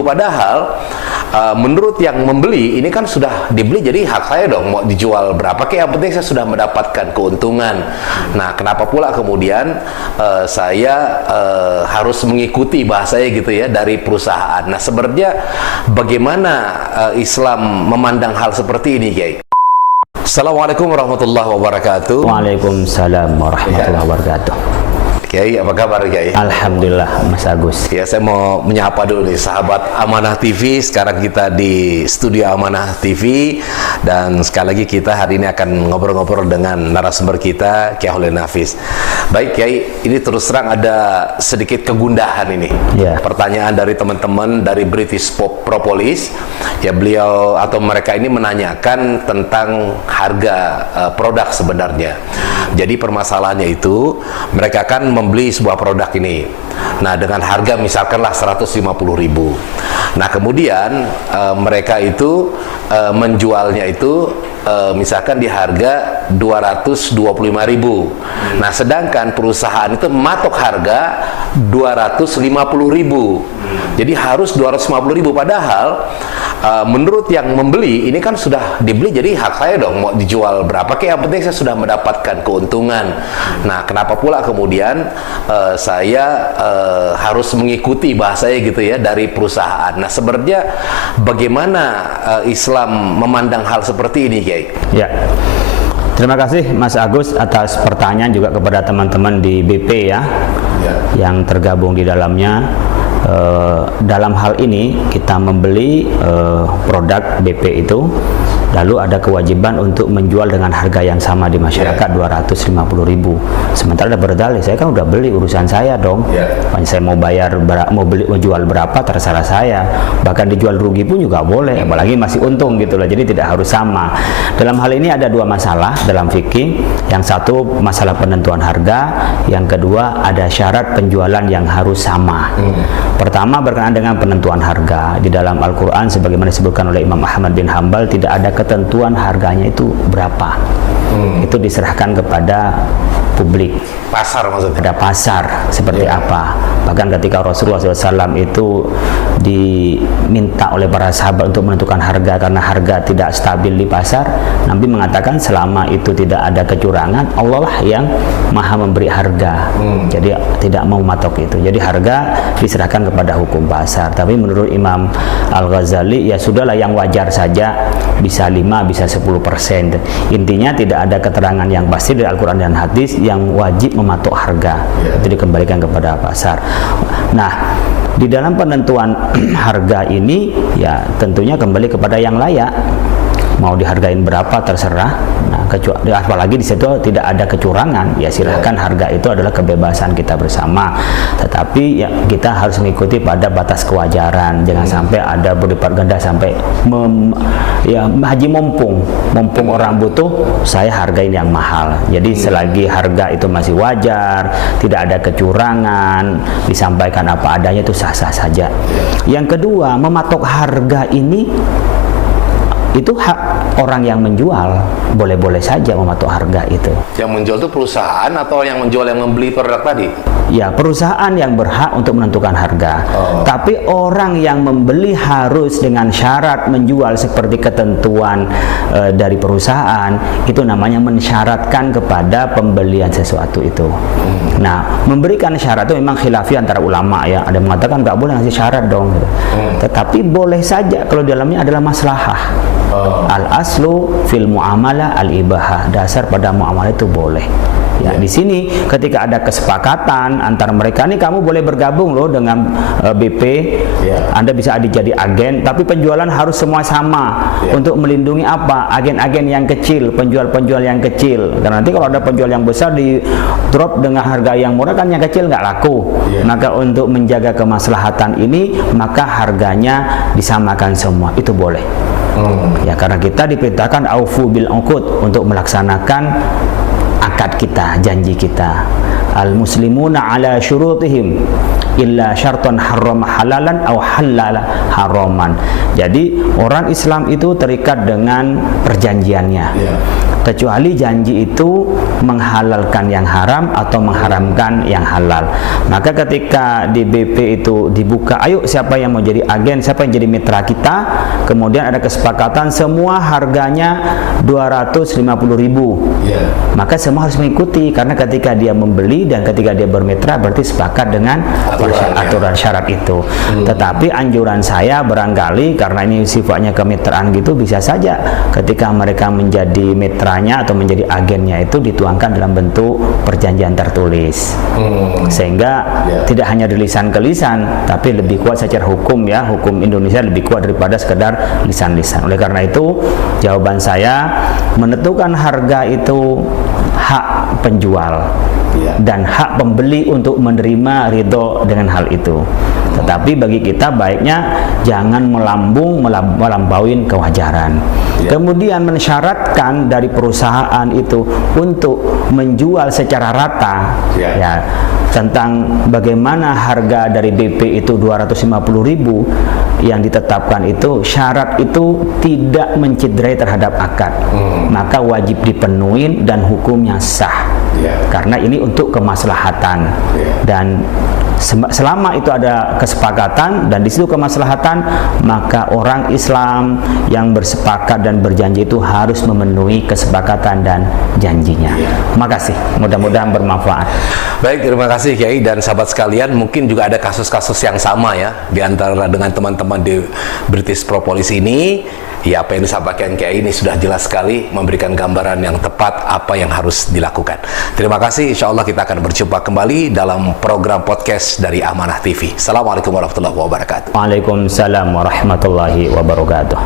itu, padahal menurut yang membeli ini kan sudah dibeli, jadi hak saya dong mau dijual berapa kayak, yang penting saya sudah mendapatkan keuntungan. Nah, kenapa pula kemudian saya harus mengikuti bahasanya gitu ya dari perusahaan. Nah, sebenarnya bagaimana Islam memandang hal seperti ini, Kiai? Assalamualaikum warahmatullahi wabarakatuh. Waalaikumsalam warahmatullahi wabarakatuh. Kiai, apa kabar Kiai? Alhamdulillah, Mas Agus. Ya, saya mau menyapa dulu nih sahabat Amanah TV. Sekarang kita di studio Amanah TV, dan sekali lagi kita hari ini akan ngobrol-ngobrol dengan narasumber kita, Kiai Holil Nafis. Baik Kiai, ini terus terang ada sedikit kegundahan ini. Pertanyaan dari teman-teman dari British Propolis. Ya, beliau atau mereka ini menanyakan tentang harga produk sebenarnya. Jadi permasalahannya itu, mereka kan membeli sebuah produk ini. Nah, dengan harga misalkanlah 150.000. Nah, kemudian mereka itu menjualnya itu misalkan di harga 225.000. Nah, sedangkan perusahaan itu mematok harga 250.000. Jadi harus 250.000, padahal menurut yang membeli ini kan sudah dibeli, jadi hak saya dong mau dijual berapa kayak, yang penting saya sudah mendapatkan keuntungan. Nah, kenapa pula kemudian saya harus mengikuti bahasanya gitu ya dari perusahaan. Nah, sebenarnya bagaimana Islam memandang hal seperti ini, Kiai? Ya, terima kasih Mas Agus atas pertanyaan, juga kepada teman-teman di BP ya, yang tergabung di dalamnya. Dalam hal ini kita membeli produk BP itu, lalu ada kewajiban untuk menjual dengan harga yang sama di masyarakat, 250.000. Sementara ada berdalih, saya kan udah beli, urusan saya dong. Saya mau bayar, mau jual berapa terserah saya. Bahkan dijual rugi pun juga boleh, apalagi masih untung gitu loh. Jadi tidak harus sama. Dalam hal ini ada dua masalah dalam fikih. Yang satu masalah penentuan harga, yang kedua ada syarat penjualan yang harus sama. Pertama, berkenaan dengan penentuan harga. Di dalam Al-Quran sebagaimana disebutkan oleh Imam Ahmad bin Hambal, tidak ada ketentuan harganya itu berapa. Itu diserahkan kepada publik. Pasar maksudnya? Ada pasar seperti apa. Bahkan ketika Rasulullah SAW itu diminta oleh para sahabat untuk menentukan harga karena harga tidak stabil di pasar, Nabi mengatakan selama itu tidak ada kecurangan, Allah lah yang maha memberi harga. Jadi tidak mau matok itu. Jadi harga diserahkan kepada hukum pasar. Tapi menurut Imam Al-Ghazali, ya sudahlah, yang wajar saja, bisa 5, bisa 10%. Intinya tidak ada keterangan yang pasti dari Al-Quran dan hadis yang wajib mematok harga. Itu dikembalikan kepada pasar. Nah, di dalam penentuan harga ini ya tentunya kembali kepada yang layak. Mau dihargain berapa terserah. Nah, apalagi di situ tidak ada kecurangan, ya silahkan, harga itu adalah kebebasan kita bersama. Tetapi ya kita harus mengikuti pada batas kewajaran. Jangan sampai ada berlipat ganda sampai haji mumpung orang butuh, saya hargain yang mahal. Jadi selagi harga itu masih wajar, tidak ada kecurangan, disampaikan apa adanya, itu sah-sah saja. Yang kedua, mematok harga ini itu hak orang yang menjual, boleh-boleh saja mematok harga itu. Yang menjual itu perusahaan atau yang menjual yang membeli produk tadi? Ya, perusahaan yang berhak untuk menentukan harga. Tapi orang yang membeli harus dengan syarat menjual seperti ketentuan dari perusahaan, itu namanya mensyaratkan kepada pembelian sesuatu itu. Nah, memberikan syarat itu memang khilafi antara ulama ya. Ada yang mengatakan nggak boleh ngasih syarat dong. Tetapi boleh saja kalau di dalamnya adalah maslahah. Al-aslu fil muamalah al-ibahah. Dasar pada muamalah itu boleh. Ya, di sini ketika ada kesepakatan antara mereka, nih kamu boleh bergabung loh dengan BP, Anda bisa jadi agen, tapi penjualan harus semua sama. Untuk melindungi apa? Agen-agen yang kecil, penjual-penjual yang kecil. Karena nanti kalau ada penjual yang besar di drop dengan harga yang murah, kan yang kecil nggak laku. Maka untuk menjaga kemaslahatan ini, maka harganya disamakan semua. Itu boleh. Ya, karena kita diperintahkan aufu bil uqud, untuk melaksanakan akad kita, janji kita. Al muslimuna ala syurutihim illa syartan harrama halalan aw halala haraman. Jadi orang Islam itu terikat dengan perjanjiannya. kecuali janji itu menghalalkan yang haram atau mengharamkan yang halal. Maka ketika di BP itu dibuka, ayo siapa yang mau jadi agen, siapa yang jadi mitra kita, kemudian ada kesepakatan semua harganya 250.000, maka semua harus mengikuti, karena ketika dia membeli dan ketika dia bermitra berarti sepakat dengan aturan syarat itu. Tetapi anjuran saya barangkali karena ini sifatnya kemitraan gitu, bisa saja ketika mereka menjadi mitranya atau menjadi agennya itu dituangkan dalam bentuk perjanjian tertulis, sehingga tidak hanya dari lisan ke lisan, tapi lebih kuat secara hukum ya. Hukum Indonesia lebih kuat daripada sekedar lisan-lisan. Oleh karena itu jawaban saya, menentukan harga itu hak penjual dan hak pembeli untuk menerima ridho dengan hal itu. Tetapi bagi kita baiknya jangan melampauin kewajaran. Kemudian mensyaratkan dari perusahaan itu untuk menjual secara rata, ya, tentang bagaimana harga dari BP itu 250.000 yang ditetapkan itu, syarat itu tidak mencederai terhadap akad, maka wajib dipenuhi dan hukumnya sah, karena ini untuk kemaslahatan. Dan selama itu ada kesepakatan dan di situ kemaslahatan, maka orang Islam yang bersepakat dan berjanji itu harus memenuhi kesepakatan dan janjinya. Terima kasih, mudah-mudahan bermanfaat. Baik, terima kasih Kiai dan sahabat sekalian. Mungkin juga ada kasus-kasus yang sama ya di antara dengan teman-teman di British Propolis ini. Ya, apa yang disampaikan Kiai ini sudah jelas sekali memberikan gambaran yang tepat apa yang harus dilakukan. Terima kasih, insya Allah kita akan berjumpa kembali dalam program podcast dari Amanah TV. Assalamualaikum warahmatullahi wabarakatuh. Waalaikumsalam warahmatullahi wabarakatuh.